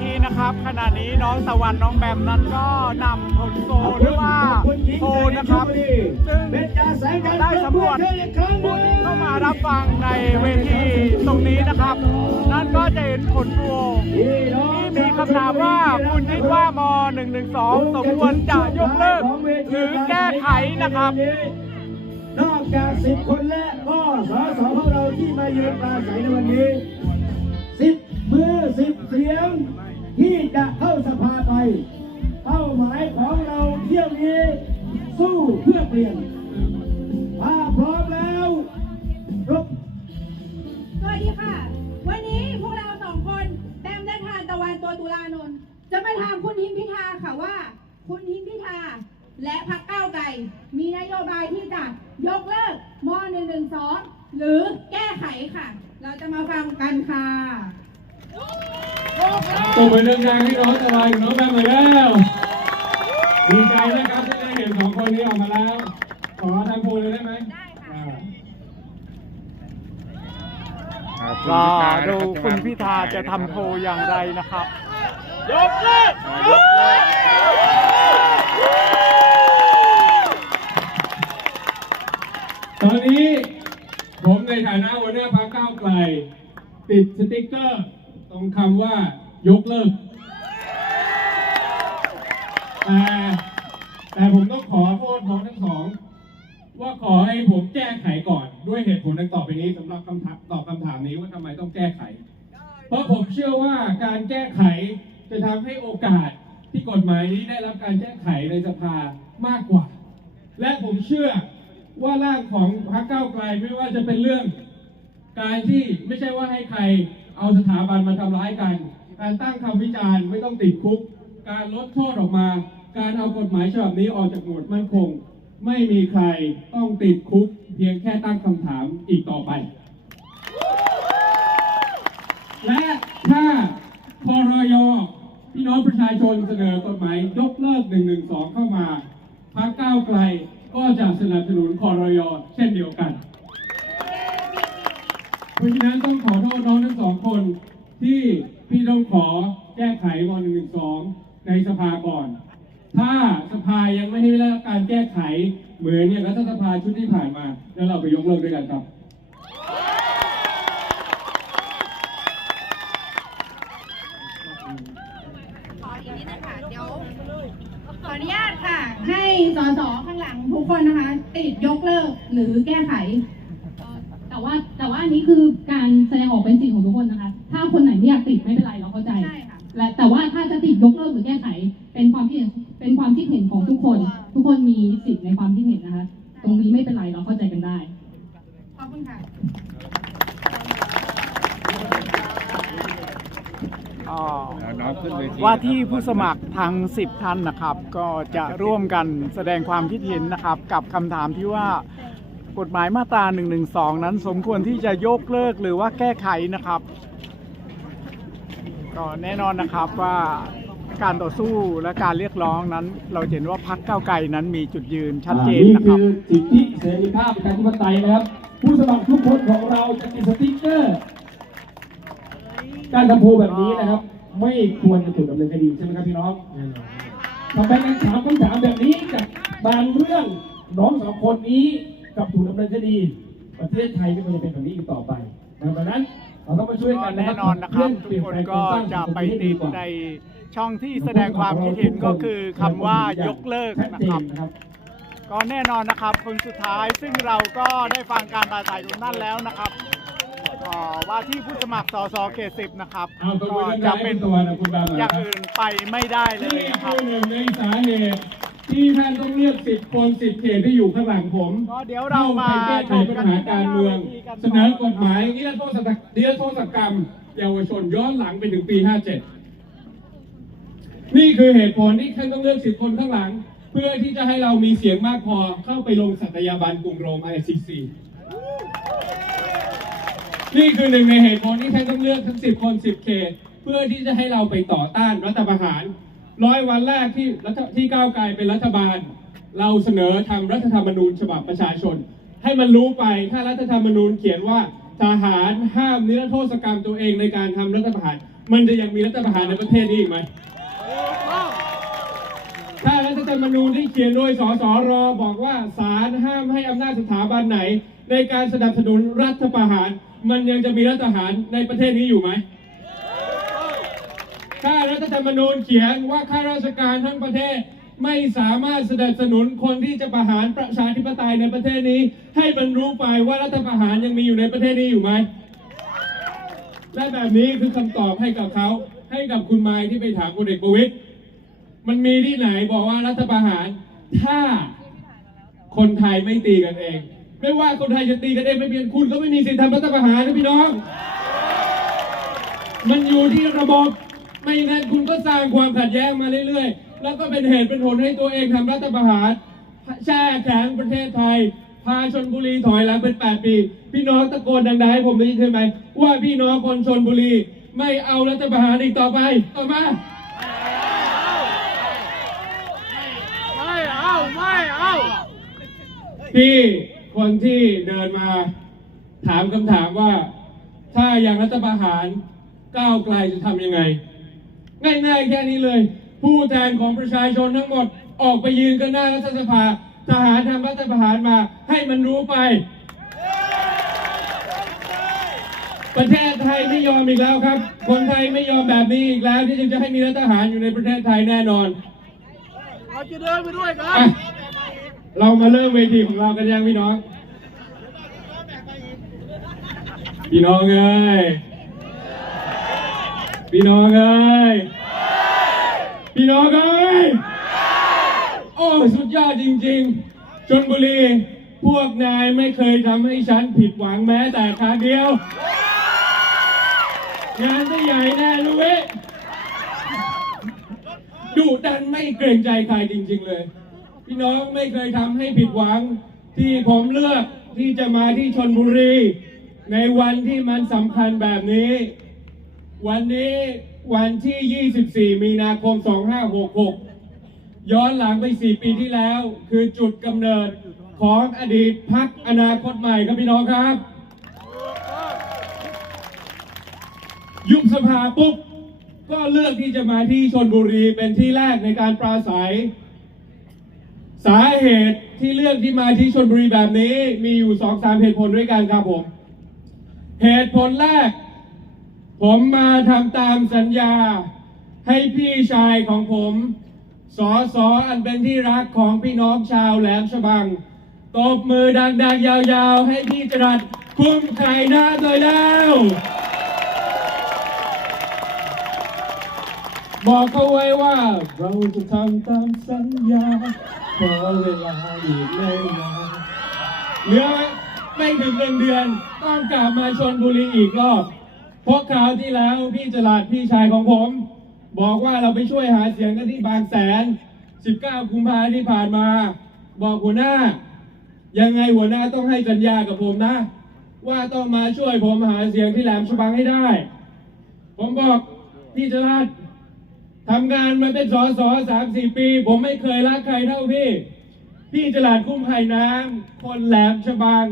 ทีนะครับขณะนี้น้องตะวันน้องแบมนั้นก็นำผลโกหรือว่าโพลนะครับซึ่งได้สำรวจผู้ที่เข้ามารับฟังในเวทีตรงนี้นะครับ นั่นก็จะเห็นผลโพลที่มีคำถามว่าคุณคิดว่าม .112 สมควรจะยกเลิก หรือแก้ไขนะครับนอกจากสิบคนและก็สอสอของเราที่มายืนปราศัยในวันนี้สิบมือสิบเสียง ที่จะเข้าสภาไป เป้าหมายของเราเที่ยวนี้ สู้เพื่อเปลี่ยนถ้าพร้อมแล้วรบสวัสดีค่ะ วันนี้พวกเราสองคนแต้มได้ทานตะวันตัวตุลานนท์จะมาถามคุณทิมพิธาค่ะว่า คุณทิมพิธา และพรรคก้าวไกลมีนโยบายที่จะยกเลิกม .112 หรือแก้ไขค่ะ เราจะมาฟังกันค่ะ ตบมือดังให้น้องตะวันกับน้องแบมเลยแล้วดีใจนะครับที่ได้เห็นสองคนนี้ออกมาแล้ว ขอทำโพลเลยได้ไหมได้ค่ะอ่าก็ดูคุณพิธาจะทำโพลอย่างไรนะครับ ยกเลิกยกเลิกตอนนี้ผมในฐานะหัวหน้าพรรคก้าวไกล ติดสติ๊กเกอร์ ตรงคำว่ายกเลิก แต่แต่ผมต้องขอโทษน้องทั้งสอง ว่าขอให้ผมแก้ไขก่อนด้วยเหตุผลดังต่อไปนี้สำหรับคำถามตอบคำถามนี้ว่าทำไมต้องแก้ไข เพราะผมเชื่อว่าการแก้ไขจะทำให้โอกาสที่กฎหมายนี้ได้รับการแก้ไขในสภามากกว่า และผมเชื่อว่าร่างของพรรคก้าวไกลไม่ว่าจะเป็นเรื่อง การที่ไม่ใช่ว่าให้ใคร เอาสถาบันมาทำร้ายกัน การตั้งคำวิจารณ์ไม่ต้องติดคุก การลดโทษออกมา การเอากฎหมายฉบับนี้ออกจากหมวดมั่นคง ไม่มีใครต้องติดคุก เพียงแค่ตั้งคำถามอีกต่อไป และถ้าพรยพี่น้องประชาชนเสนอกฎหมายยกเลิก 112 เข้ามาพรรคก้าวไกลก็จะสนับสนุนครยเช่นเดียวกัน เพราะฉะนั้นต้องขอโทษ คนที่พี่ต้องขอแก้ไขม .112 ในสภาก่อน ถ้าสภายังไม่ให้ได้รับการแก้ไขเหมือนเนี่ยรัฐสภาชุดที่ผ่านมา แล้วเราไปยกเลิกด้วยกันครับขออีกนิดนึงค่ะเดี๋ยวขออนุญาตค่ะ ให้สสข้างหลังทุกคนนะคะ ติดยกเลิกหรือแก้ไข แต่ว่า อันนี้คือการแสดงออกเป็นสิทธิ์ของทุกคนนะคะ ถ้าคนไหนไม่อยากติดไม่เป็นไรเราเข้าใจ ใช่ค่ะ และแต่ว่าถ้าจะติดยกเลิกหรือแก้ไขเป็นความคิดเห็นเป็นความคิดเห็นของทุกคน ทุกคนมีสิทธิ์ในความคิดเห็นนะคะ ตรงนี้ไม่เป็นไรเราเข้าใจกันได้ ขอบคุณค่ะ อ่าว่าที่ผู้สมัครทั้ง 10 ท่านนะครับ ก็จะร่วมกันแสดงความคิดเห็นนะครับ กับคำถามที่ว่า กฎหมายมาตรา 112 นั้น สมควรที่จะยกเลิกหรือว่าแก้ไขนะครับ ก็แน่นอนนะครับว่าการต่อสู้และการเรียกร้องนั้น เราเห็นว่าพรรคก้าวไกลนั้นมีจุดยืนชัดเจนนี่นะครับคือสิทธิเสรีภาพประชาธิปไตยนะครับ ผู้สมัครทุกคนของเราจะติดสติ๊กเกอร์ การทำโพลแบบนี้นะครับ ไม่ควรจะถูกดำเนินคดีใช่ไหมครับพี่น้องทำไมการถามคำถามแบบนี้กับบางเรื่องน้องสองคนนี้ กับถูกดำเนินคดีประเทศไทยไม่ควรจะเป็นแบบนี้อีกต่อไปดังนั้นเราต้องมาช่วยก็กันแน่นอนนะครับ ทุกคนก็จะไปติดในช่องที่แสดงความคิดเห็นก็คือคำว่ายกเลิกชัดนะเจครับนนะครับก็แน่นอนนะครับคนสุดท้ายซึ่งเราก็ได้ฟังการปราศัยตรงนั้นแล้วนะครับก็ว่าที่ผู้สมัครสสเขตสิบนะครับเอาตัวก็มือจะจะเป็เป็นนตัวนะคุณบาอย่างอื่นไปไม่ได้เลยนี่นะคคืรับ อหนึ่งในสาเหตุที่ท่านต้องเลือกสิบคนสิบเขตที่อยู่ข้างหลังผมก็เดี๋ยวเรามาข้ไปแก้ไขปัญหาการเมือง เสนอกฎหมายนิรโทษกรรมนิรโทษกรรม เยาวชนย้อนหลังไปถึงปี 57 นี่คือเหตุผลที่ท่านต้องเลือกสิบคนข้างหลัง เพื่อที่จะให้เรามีเสียงมากพอเข้าไปลงสัตยาบันกรุงโรม ICC นี่คือหนึ่งในเหตุผลที่ท่านต้องเลือกทั้งสิบคนสิบเขต เพื่อที่จะให้เราไปต่อต้านรัฐประหาร ร้อยวันแรกที่รัฐที่ก้าวไกลเป็นรัฐบาล เราเสนอทำรัฐธรรมนูญฉบับประชาชน ให้มันรู้ไปถ้ารัฐธรรมนูญเขียนว่าทหารห้ามนิรโทษกรรมตัวเองในการทำรัฐประหาร มันจะยังมีรัฐประหารในประเทศนี้อีกไหมถ้ารัฐธรรมนูญที่เขียนโดยสสรบอกว่าศาลห้ามให้อำนาจสถาบันไหน ในการสนับสนุนรัฐประหาร มันยังจะมีรัฐประหารในประเทศนี้อยู่ไหม ถ้ารัฐธรรมนูญเขียนว่าข้าราชการทั้งประเทศ ไม่สามารถสนับสนุนคนที่จะประหารประชาธิปไตยในประเทศนี้ ให้บรรรู้ไปว่ารัฐประหารยังมีอยู่ในประเทศนี้อยู่ไหมและแบบนี้คือคำตอบให้กับเขาให้กับคุณไมค์ที่ไปถามพลเอกประวิตยมันมีที่ไหนบอกว่ารัฐประหาร ถ้าคนไทยไม่ตีกันเอง ไม่ว่าคนไทยจะตีกันเองไม่เป็นคุณก็ไม่มีสิทธิ์ทำรัฐประหารนะพี่น้อง มันอยู่ที่ระบบ ไม่งั้นคุณก็สร้างความขัดแย้งมาเรื่อยๆ แล้วก็เป็นเหตุเป็นผลให้ตัวเองทำรัฐประหารแช่แข็งประเทศไทย พาชนบุรีถอยหลังเป็น 8 ปี พี่น้องตะโกนดังๆให้ผมได้ยินใช่ไหม ว่าพี่น้องคนชนบุรีไม่เอารัฐประหารอีกต่อไปต่อมาไม่เอาไม่เอาพี่คนที่เดินมาถามคำถามว่า ถ้าอย่างรัฐประหารก้าวไกลจะทำยังไง ง่ายๆแค่นี้เลย ผู้แทนของประชาชนทั้งหมดออกไปยืนกันหน้ารัฐสภา ทหารทำรัฐประหารมา ให้มันรู้ไป ประเทศไทยไม่ยอมอีกแล้วครับ คนไทยไม่ยอมแบบนี้อีกแล้ว ที่จะให้มีรัฐประหารอยู่ในประเทศไทยแน่นอนเราจะเดินไปด้วยกันอะเรามาเริ่มเวทีของเรากันยังพี่น้อง พี่น้องเอ้ย พี่น้องเอ้ยพี่น้องเอ้ยโอ้สุดยอดจริงๆชนบุรี พวกนายไม่เคยทำให้ฉันผิดหวังแม้แต่ครั้งเดียว งานจะใหญ่แน่รู้ไหมดุดันไม่เกรงใจใครจริง ๆ เลย พี่น้องไม่เคยทำให้ผิดหวัง ที่ผมเลือกที่จะมาที่ชนบุรี ในวันที่มันสำคัญแบบนี้ วันนี้วันที่ 24 มีนาคม 2566 ย้อนหลังไป 4 ปีที่แล้ว คือจุดกำเนิดของอดีตพักอนาคตใหม่ครับพี่น้องครับ ยุบสภาปุ๊บ ก็เลือกที่จะมาที่ชนบุรีเป็นที่แรกในการปราศัย สาเหตุที่เลือกที่มาที่ชนบุรีแบบนี้มีอยู่สองสามเหตุผลด้วยกันครับผม เหตุผลแรก ผมมาทำตามสัญญา ให้พี่ชายของผมสอสออันเป็นที่รักของพี่น้องชาวแหลมฉบัง ตบมือดังๆ ยาวๆ ให้พี่จรัดคุ้มไข่หน้าเลยแล้ว บอกเขาไว้ว่าเราจะทำตามสัญญาขอเวลาอีกไม่นานเหลือไม่ถึงหนึ่งเดือน ต้องกลับมาชนบุรีอีกรอบ ราะคราวที่แล้วพี่จลาดพี่ชายของผม บอกว่าเราไปช่วยหาเสียงกันที่บางแสน 19 กุมภาที่ผ่านมา บอกหัวหน้า ยังไงหัวหน้าต้องให้สัญญากับผมนะ ว่าต้องมาช่วยผมหาเสียงที่แหลมฉบังให้ได้ ผมบอกพี่จลาดทำงานมาเป็นสอสอสามสี่ปี ผมไม่เคยรักใครเท่าพี่ พี่จลาดคุ้มไข่น้ำคนแหลมฉบัง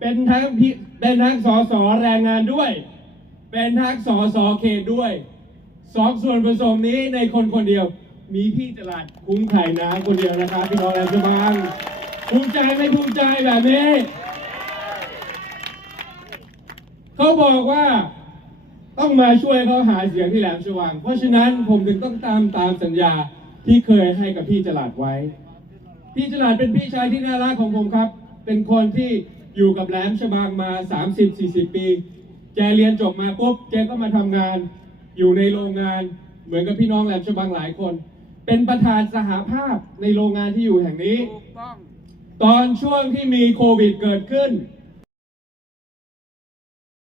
เป็นทั้งพี่เป็นทั้งสอสอแรงงานด้วย เป็นทั้งสอสอเขตด้วยสองส่วนผสมนี้ในคนคนเดียว มีพี่จลาดคุ้มไข่น้ำคนเดียวนะครับพี่น้องแหลมฉบังภูมิใจไม่ภูมิใจแบบนี้เขาบอกว่าต้องมาช่วยเขาหาเสียงที่แหลมฉบัง เพราะฉะนั้นผมถึงต้องตามตามสัญญาที่เคยให้กับพี่จลาดไว้ พี่จลาดเป็นพี่ชายที่น่ารักของผมครับ เป็นคนที่อยู่กับแหลมฉบังมา 30-40 ปี แกเรียนจบมาปุ๊บแกก็มาทำงาน อยู่ในโรงงานเหมือนกับพี่น้องแหลมฉบังหลายคน เป็นประธานสหภาพในโรงงานที่อยู่แห่งนี้ ถูกต้อง ตอนช่วงที่มีโควิดเกิดขึ้น